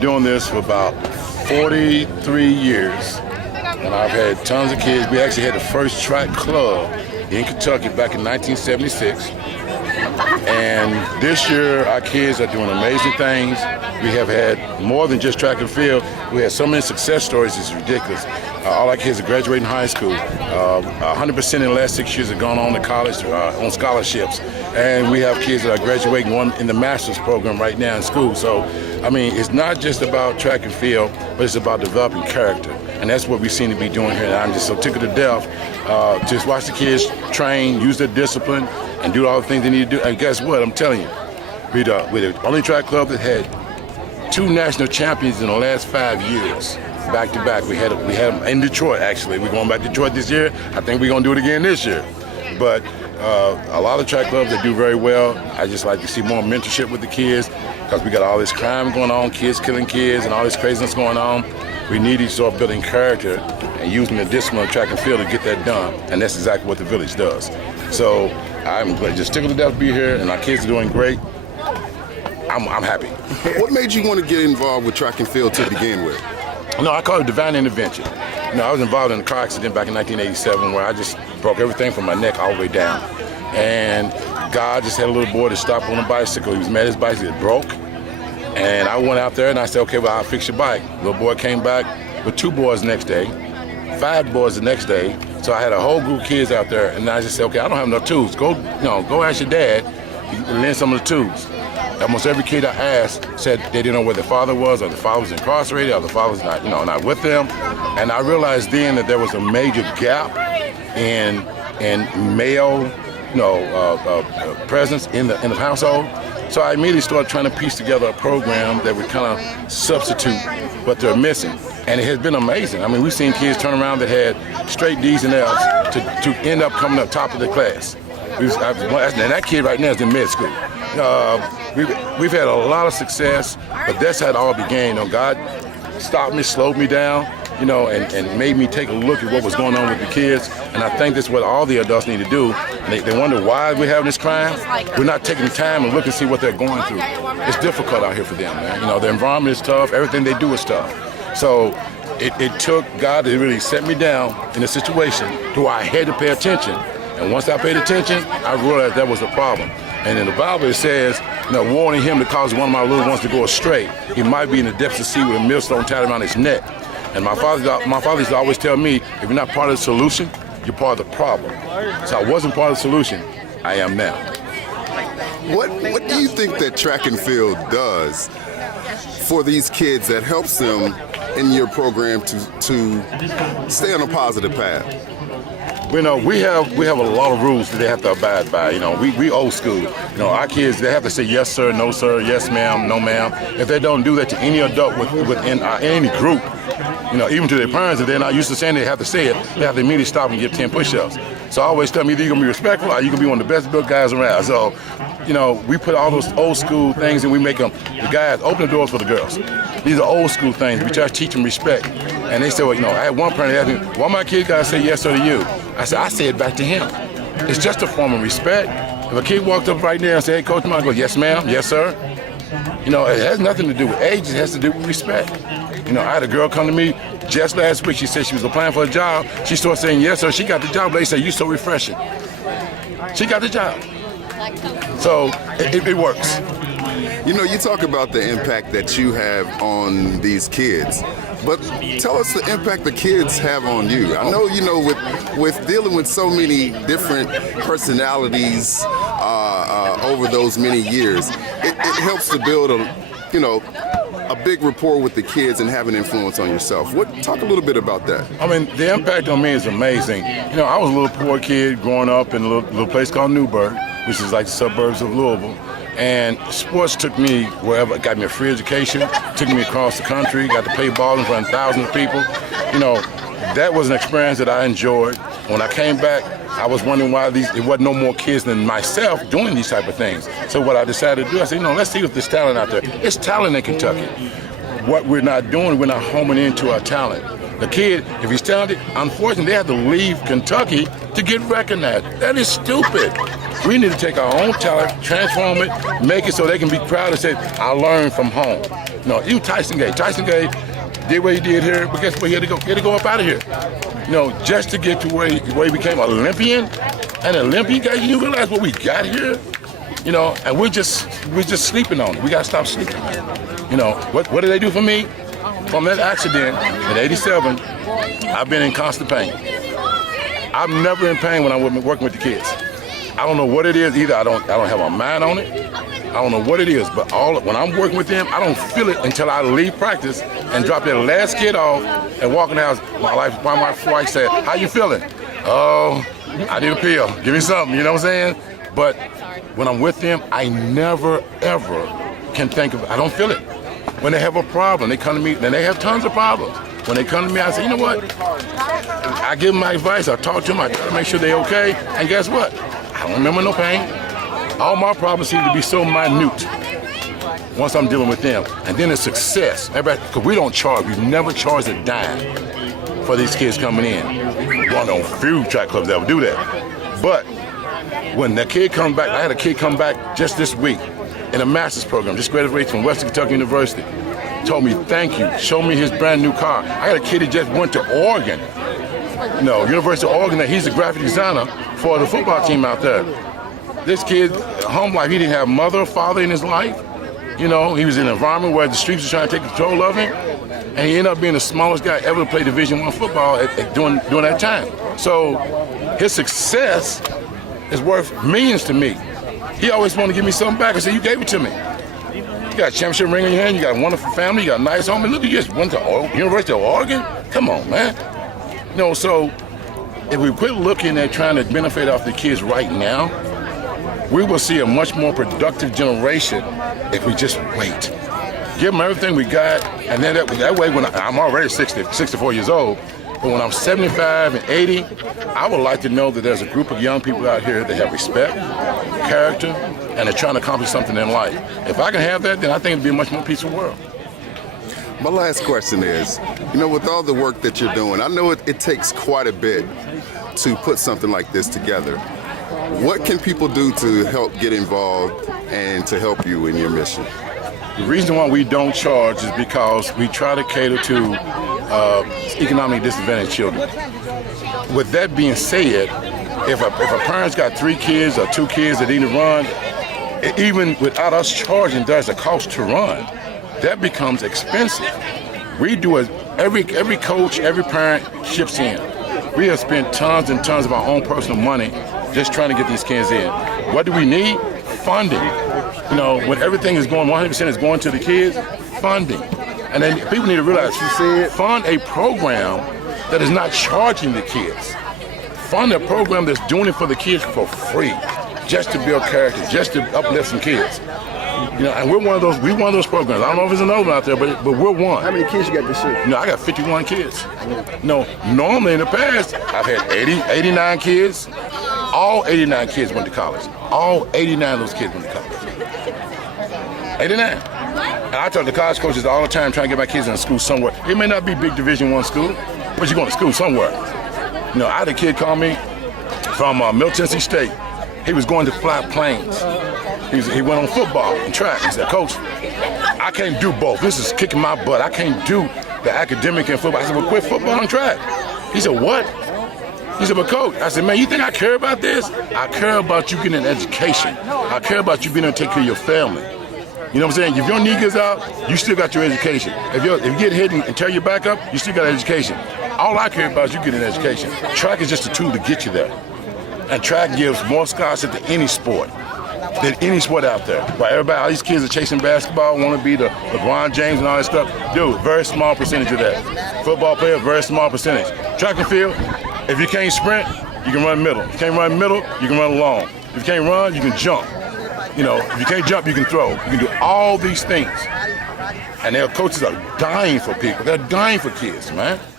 Doing this for about 43 years, and I've had tons of kids. We actually had the first track club in Kentucky back in 1976, and this year our kids are doing amazing things. We have had more than just track and field. We had so many success stories, it's ridiculous. All our kids are graduating high school. 100% in the last 6 years have gone on to college on scholarships, and we have kids that are graduating one in the master's program right now in school. So I mean, it's not just about track and field, but it's about developing character. And that's what we seem to be doing here. And I'm just so tickled to death. Just watch the kids train, use their discipline, and do all the things they need to do. And guess what? I'm telling you, we're the only track club that had 2 national champions in the last 5 years, back to back. We had them in Detroit, actually. We're going back to Detroit this year. I think we're going to do it again this year. But a lot of track clubs that do very well. I just like to see more mentorship with the kids, because we got all this crime going on, kids killing kids, and all this craziness going on. We need to start building character and using the discipline of track and field to get that done, and that's exactly what the village does. So I'm just tickled to death to be here, and our kids are doing great. I'm happy. What made you want to get involved with track and field to begin with? No, I call it divine intervention. I was involved in a car accident back in 1987 where I just broke everything from my neck all the way down. And God just had a little boy to stop on a bicycle. He was mad his bicycle broke. And I went out there and I said, okay, well, I'll fix your bike. Little boy came back with 2 boys the next day, 5 boys the next day. So I had a whole group of kids out there, and I just said, okay, I don't have enough tools. Go ask your dad and lend some of the tools. Almost every kid I asked said they didn't know where their father was, or the father was incarcerated, or the father was not with them. And I realized then that there was a major gap in male presence in the household. So I immediately started trying to piece together a program that would kind of substitute what they're missing. And it has been amazing. I mean, we've seen kids turn around that had straight D's and F's to end up coming up top of the class. And that kid right now is in med school. We've had a lot of success, but that's how it all began. God stopped me, slowed me down, and made me take a look at what was going on with the kids. And I think that's what all the adults need to do. They wonder why we're having this crime. We're not taking the time and look and see what they're going through. It's difficult out here for them, man. The environment is tough. Everything they do is tough. So it took God to really set me down in a situation to where I had to pay attention. And once I paid attention, I realized that was the problem. And in the Bible it says, warning him to cause one of my little ones to go astray. He might be in the depths of the sea with a millstone tied around his neck. And my father used to always tell me, if you're not part of the solution, you're part of the problem. So I wasn't part of the solution. I am now. What do you think that track and field does for these kids that helps them in your program to stay on a positive path? We have a lot of rules that they have to abide by. We old school. Our kids, they have to say yes sir, no sir, yes ma'am, no ma'am. If they don't do that to any adult within any group, even to their parents, if they're not used to saying they have to say it, they have to immediately stop and give 10 push-ups. So I always tell them, either you're gonna be respectful or you're gonna be one of the best built guys around. So, we put all those old school things and we make them, the guys, open the doors for the girls. These are old school things. We try to teach them respect. And they said, well, I had one parent ask me, why my kid gotta say yes sir to you? I said, I say it back to him. It's just a form of respect. If a kid walked up right there and said, hey, Coach, I go, yes ma'am, yes sir. It has nothing to do with age, it has to do with respect. I had a girl come to me just last week. She said she was applying for a job. She started saying yes sir. She got the job. They said, you're so refreshing. She got the job. So it works. You talk about the impact that you have on these kids, but tell us the impact the kids have on you. I know, with dealing with so many different personalities over those many years, it helps to build a big rapport with the kids and have an influence on yourself. Talk a little bit about that. I mean, the impact on me is amazing. I was a little poor kid growing up in a little place called Newburgh, which is like the suburbs of Louisville. And sports took me wherever. It got me a free education, took me across the country, got to play ball in front of thousands of people. That was an experience that I enjoyed. When I came back, I was wondering why there wasn't no more kids than myself doing these type of things. So what I decided to do, I said, let's see if there's talent out there. It's talent in Kentucky. What we're not doing, we're not homing into our talent. The kid, if he's talented, unfortunately, they have to leave Kentucky to get recognized. That is stupid. We need to take our own talent, transform it, make it so they can be proud and say, I learned from home. No, you Tyson Gay. Tyson Gay did what he did here, but guess what? He had to go up out of here. Just to get to where he became Olympian. An Olympian guy, you realize what we got here? And we're just sleeping on it. We gotta stop sleeping. What did they do for me? From that accident in '87, I've been in constant pain. I'm never in pain when I'm working with the kids. I don't know what it is either. I don't have my mind on it. I don't know what it is, but when I'm working with them, I don't feel it until I leave practice and drop that last kid off and walk in the house. My wife said, "How you feeling?" "Oh, I need a pill. Give me something." You know what I'm saying? But when I'm with them, I never ever can think of. I don't feel it. When they have a problem, they come to me, and they have tons of problems. When they come to me, I say, you know what? I give them my advice. I talk to them. I try to make sure they're okay. And guess what? I don't remember no pain. All my problems seem to be so minute once I'm dealing with them. And then it's success. Because we don't charge. We've never charged a dime for these kids coming in. One of the few track clubs that would do that. But when the kid comes back, I had a kid come back just this week in a master's program, just graduated from Western Kentucky University. Told me, thank you, showed me his brand new car. I got a kid that just went to Oregon, University of Oregon, that he's a graphic designer for the football team out there. This kid, home life, he didn't have mother or father in his life. He was in an environment where the streets were trying to take control of him, and he ended up being the smallest guy ever to play Division I football during that time. So his success is worth millions to me. He always wanted to give me something back. I said, you gave it to me. You got a championship ring in your hand, you got a wonderful family, you got a nice home, and look, you just went to University of Oregon? Come on, man. So if we quit looking at trying to benefit off the kids right now, we will see a much more productive generation if we just wait. Give them everything we got, and then that way, when I'm already 64 years old, but when I'm 75 and 80, I would like to know that there's a group of young people out here that have respect, character, and are trying to accomplish something in life. If I can have that, then I think it'd be a much more peaceful world. My last question is, with all the work that you're doing, I know it takes quite a bit to put something like this together. What can people do to help get involved and to help you in your mission? The reason why we don't charge is because we try to cater to economically disadvantaged children. With that being said, if a parent's got 3 kids or 2 kids that need to run, even without us charging, there's a cost to run. That becomes expensive. We do it. Every coach, every parent chips in. We have spent tons and tons of our own personal money just trying to get these kids in. What do we need? Funding. When everything is going, 100% is going to the kids, funding. And then people need to realize, fund a program that is not charging the kids. Fund a program that's doing it for the kids for free, just to build character, just to uplift some kids. And we're one of those programs. I don't know if there's another one out there, but we're one. How many kids you got this year? I got 51 kids. Normally in the past, I've had 89 kids. All 89 kids went to college. All 89 of those kids went to college. 89. And I talk to college coaches all the time trying to get my kids in a school somewhere. It may not be big Division I school, but you're going to school somewhere. I had a kid call me from Middle Tennessee State. He was going to fly planes. He went on football and track. He said, Coach, I can't do both. This is kicking my butt. I can't do the academic and football. I said, well, quit football and track. He said, what? He said, but Coach, I said, man, you think I care about this? I care about you getting an education. I care about you being able to take care of your family. You know what I'm saying? If your knee gets out, you still got your education. If you get hit and tear your back up, you still got education. All I care about is you getting an education. Track is just a tool to get you there. And track gives more scholarships to any sport than any sport out there. But everybody, all these kids are chasing basketball, want to be the LeBron James and all that stuff. Dude, very small percentage of that. Football players, very small percentage. Track and field, if you can't sprint, you can run middle. If you can't run middle, you can run long. If you can't run, you can jump. If you can't jump, you can throw. You can do all these things. And their coaches are dying for people. They're dying for kids, man.